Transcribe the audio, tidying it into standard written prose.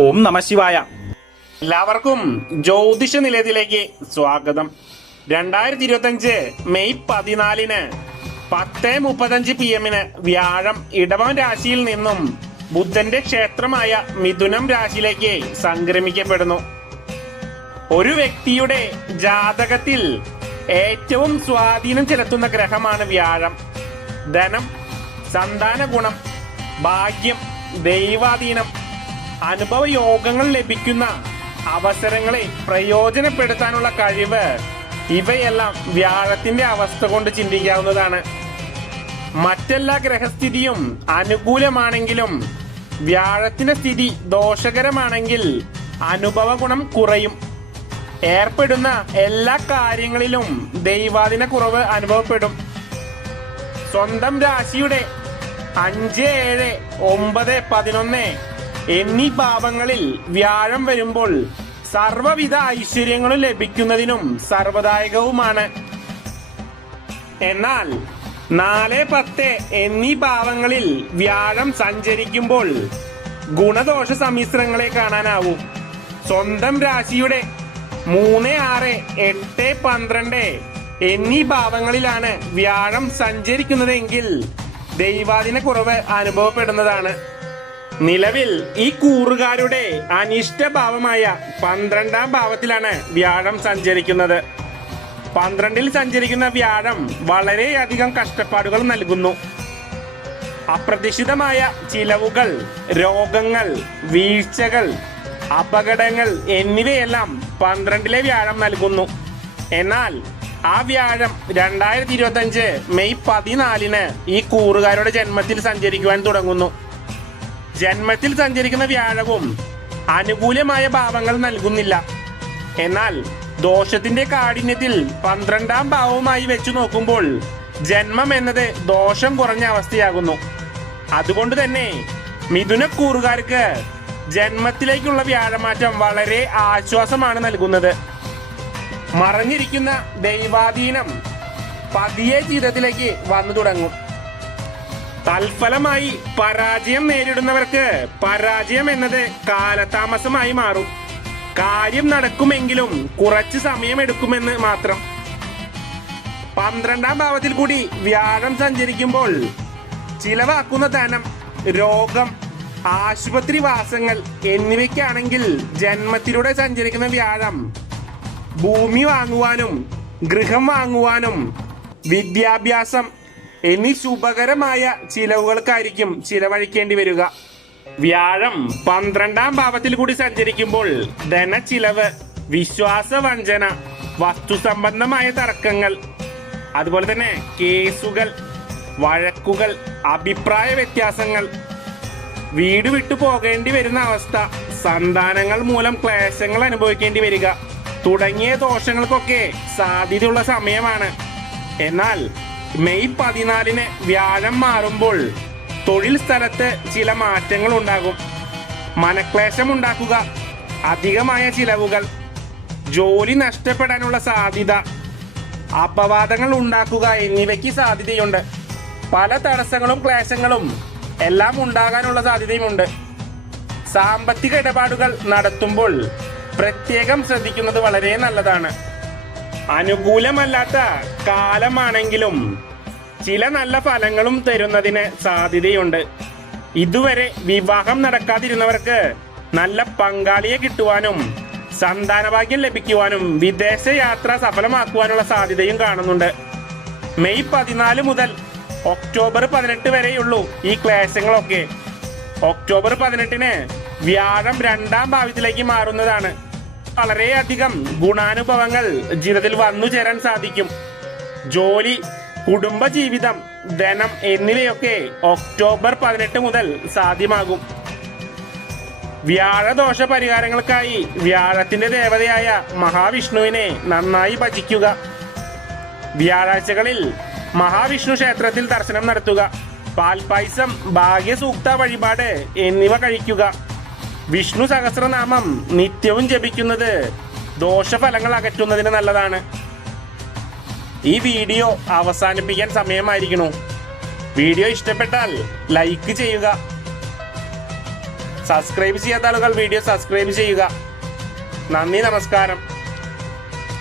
ഓം നമ ശിവായ. എല്ലാവർക്കും ജ്യോതിഷ നിലയത്തിലേക്ക് സ്വാഗതം. 2025 മെയ് 14 10:35 PM വ്യാഴം ഇടവം രാശിയിൽ നിന്നും ബുധന്റെ ക്ഷേത്രമായ മിഥുനം രാശിയിലേക്ക് സംക്രമിക്കപ്പെടുന്നു. ഒരു വ്യക്തിയുടെ ജാതകത്തിൽ ഏറ്റവും സ്വാധീനം ചെലുത്തുന്ന ഗ്രഹമാണ് വ്യാഴം. ധനം, സന്താന ഗുണം, ഭാഗ്യം, ദൈവാധീനം, അനുഭവ യോഗങ്ങൾ ലഭിക്കുന്ന അവസരങ്ങളെ പ്രയോജനപ്പെടുത്താനുള്ള കഴിവ്, ഇവയെല്ലാം വ്യാഴത്തിന്റെ അവസ്ഥ കൊണ്ട് ചിന്തിക്കാവുന്നതാണ്. മറ്റെല്ലാ ഗ്രഹസ്ഥിതിയും അനുകൂലമാണെങ്കിലും വ്യാഴത്തിന്റെ സ്ഥിതി ദോഷകരമാണെങ്കിൽ അനുഭവ ഗുണം കുറയും. ഏർപ്പെടുന്ന എല്ലാ കാര്യങ്ങളിലും ദൈവാധീന കുറവ് അനുഭവപ്പെടും. സ്വന്തം രാശിയുടെ 5, 7, 9, 11 എന്നീ ഭാവങ്ങളിൽ വ്യാഴം വരുമ്പോൾ സർവവിധ ഐശ്വര്യങ്ങളും ലഭിക്കുന്നതിനും സർവദായകവുമാണ്. എന്നാൽ 4, 10 എന്നീ ഭാവങ്ങളിൽ വ്യാഴം സഞ്ചരിക്കുമ്പോൾ ഗുണദോഷ സമ്മിശ്രങ്ങളെ കാണാനാവും. സ്വന്തം രാശിയുടെ 3, 6, 8, 12 എന്നീ ഭാവങ്ങളിലാണ് വ്യാഴം സഞ്ചരിക്കുന്നതെങ്കിൽ ദൈവാധീന കുറവ് അനുഭവപ്പെടുന്നതാണ്. നിലവിൽ ഈ കൂറുകാരുടെ അനിഷ്ടഭാവമായ 12ാം ഭാവത്തിലാണ് വ്യാഴം സഞ്ചരിക്കുന്നത്. 12ൽ സഞ്ചരിക്കുന്ന വ്യാഴം വളരെയധികം കഷ്ടപ്പാടുകൾ നൽകുന്നു. അപ്രതീക്ഷിതമായ ചിലവുകൾ, രോഗങ്ങൾ, വീഴ്ചകൾ, അപകടങ്ങൾ എന്നിവയെല്ലാം 12ലെ വ്യാഴം നൽകുന്നു. എന്നാൽ ആ വ്യാഴം 2025 മെയ് 14 ഈ കൂറുകാരുടെ ജന്മത്തിൽ സഞ്ചരിക്കുവാൻ തുടങ്ങുന്നു. ജന്മത്തിൽ സഞ്ചരിക്കുന്ന വ്യാഴവും അനുകൂലമായ ഭാവങ്ങൾ നൽകുന്നില്ല. എന്നാൽ ദോഷത്തിന്റെ കാഠിന്യത്തിൽ 12ാം ഭാവവുമായി വെച്ചു നോക്കുമ്പോൾ ജന്മം എന്നത് ദോഷം കുറഞ്ഞ അവസ്ഥയാകുന്നു. അതുകൊണ്ട് തന്നെ മിഥുനക്കൂറുകാർക്ക് ജന്മത്തിലേക്കുള്ള വ്യാഴമാറ്റം വളരെ ആശ്വാസമാണ് നൽകുന്നത്. മറഞ്ഞിരിക്കുന്ന ദൈവാധീനം പതിയെ ജീവിതത്തിലേക്ക് വന്നു തുടങ്ങും. തൽഫലമായി പരാജയം നേരിടുന്നവർക്ക് പരാജയം എന്നത് കാലതാമസമായി മാറും. കാര്യം നടക്കുമെങ്കിലും കുറച്ച് സമയമെടുക്കുമെന്ന് മാത്രം. 12ാം ഭാവത്തിൽ കൂടി വ്യാഴം സഞ്ചരിക്കുമ്പോൾ ചിലവാക്കുന്ന ധനം, രോഗം, ആശുപത്രി വാസങ്ങൾ എന്നിവയ്ക്കാണെങ്കിൽ ജന്മത്തിലൂടെ സഞ്ചരിക്കുന്ന വ്യാഴം ഭൂമി വാങ്ങുവാനും ഗൃഹം വാങ്ങുവാനും വിദ്യാഭ്യാസം എന്നീ ശുഭകരമായ ചിലവുകൾക്കായിരിക്കും ചിലവഴിക്കേണ്ടി വരിക. വ്യാഴം 12ാം ഭാവത്തിൽ കൂടി സഞ്ചരിക്കുമ്പോൾ ധനച്ചിലവ്, വിശ്വാസവഞ്ചന, വസ്തു സംബന്ധമായ തർക്കങ്ങൾ, അതുപോലെ തന്നെ കേസുകൾ, വഴക്കുകൾ, അഭിപ്രായ വ്യത്യാസങ്ങൾ, വീട് വിട്ടു പോകേണ്ടി വരുന്ന അവസ്ഥ, സന്താനങ്ങൾ മൂലം ക്ലേശങ്ങൾ അനുഭവിക്കേണ്ടി വരിക തുടങ്ങിയ ദോഷങ്ങൾക്കൊക്കെ സാധ്യതയുള്ള സമയമാണ്. എന്നാൽ മെയ് 14 വ്യാഴം മാറുമ്പോൾ തൊഴിൽ സ്ഥലത്ത് ചില മാറ്റങ്ങൾ ഉണ്ടാകും. മനക്ലേശം ഉണ്ടാക്കുക, അധികമായ ചിലവുകൾ, ജോലി നഷ്ടപ്പെടാനുള്ള സാധ്യത, അപവാദങ്ങൾ ഉണ്ടാക്കുക എന്നിവയ്ക്ക് സാധ്യതയുണ്ട്. പല തടസ്സങ്ങളും ക്ലേശങ്ങളും എല്ലാം ഉണ്ടാകാനുള്ള സാധ്യതയുമുണ്ട്. സാമ്പത്തിക ഇടപാടുകൾ നടത്തുമ്പോൾ പ്രത്യേകം ശ്രദ്ധിക്കുന്നത് വളരെ നല്ലതാണ്. അനുകൂലമല്ലാത്ത കാലമാണെങ്കിലും ചില നല്ല ഫലങ്ങളും തരുന്നതിന് സാധ്യതയുണ്ട്. ഇതുവരെ വിവാഹം നടക്കാതിരുന്നവർക്ക് നല്ല പങ്കാളിയെ കിട്ടുവാനും സന്താനഭാഗ്യം ലഭിക്കുവാനും വിദേശ യാത്ര സഫലമാക്കുവാനുള്ള സാധ്യതയും കാണുന്നുണ്ട്. മെയ് 14 മുതൽ ഒക്ടോബർ 18 വരെയുള്ളൂ ഈ ക്ലേശങ്ങളൊക്കെ. ഒക്ടോബർ 18 വ്യാഴം 2ാം ഭാവത്തിലേക്ക് മാറുന്നതാണ്. വളരെയധികം ഗുണാനുഭവങ്ങൾ ജീവിതത്തിൽ വന്നു ചേരാൻ സാധിക്കും. ജോലി, കുടുംബജീവിതം, ധനം എന്നിവയൊക്കെ ഒക്ടോബർ 18 മുതൽ സാധ്യമാകും. വ്യാഴദോഷ പരിഹാരങ്ങൾക്കായി വ്യാഴത്തിന്റെ ദേവതയായ മഹാവിഷ്ണുവിനെ നന്നായി ഭജിക്കുക. വ്യാഴാഴ്ചകളിൽ മഹാവിഷ്ണു ക്ഷേത്രത്തിൽ ദർശനം നടത്തുക. പാൽപായസം, ഭാഗ്യസൂക്ത വഴിപാട് എന്നിവ കഴിക്കുക. വിഷ്ണു സഹസ്രനാമം നിത്യവും ജപിക്കുന്നത് ദോഷഫലങ്ങൾ അകറ്റുന്നതിന് നല്ലതാണ്. ഈ വീഡിയോ അവസാനിപ്പിക്കാൻ സമയമായിരിക്കുന്നു. വീഡിയോ ഇഷ്ടപ്പെട്ടാൽ ലൈക്ക് ചെയ്യുക. സബ്സ്ക്രൈബ് ചെയ്യാത്ത ആളുകൾ വീഡിയോ സബ്സ്ക്രൈബ് ചെയ്യുക. നന്ദി, നമസ്കാരം.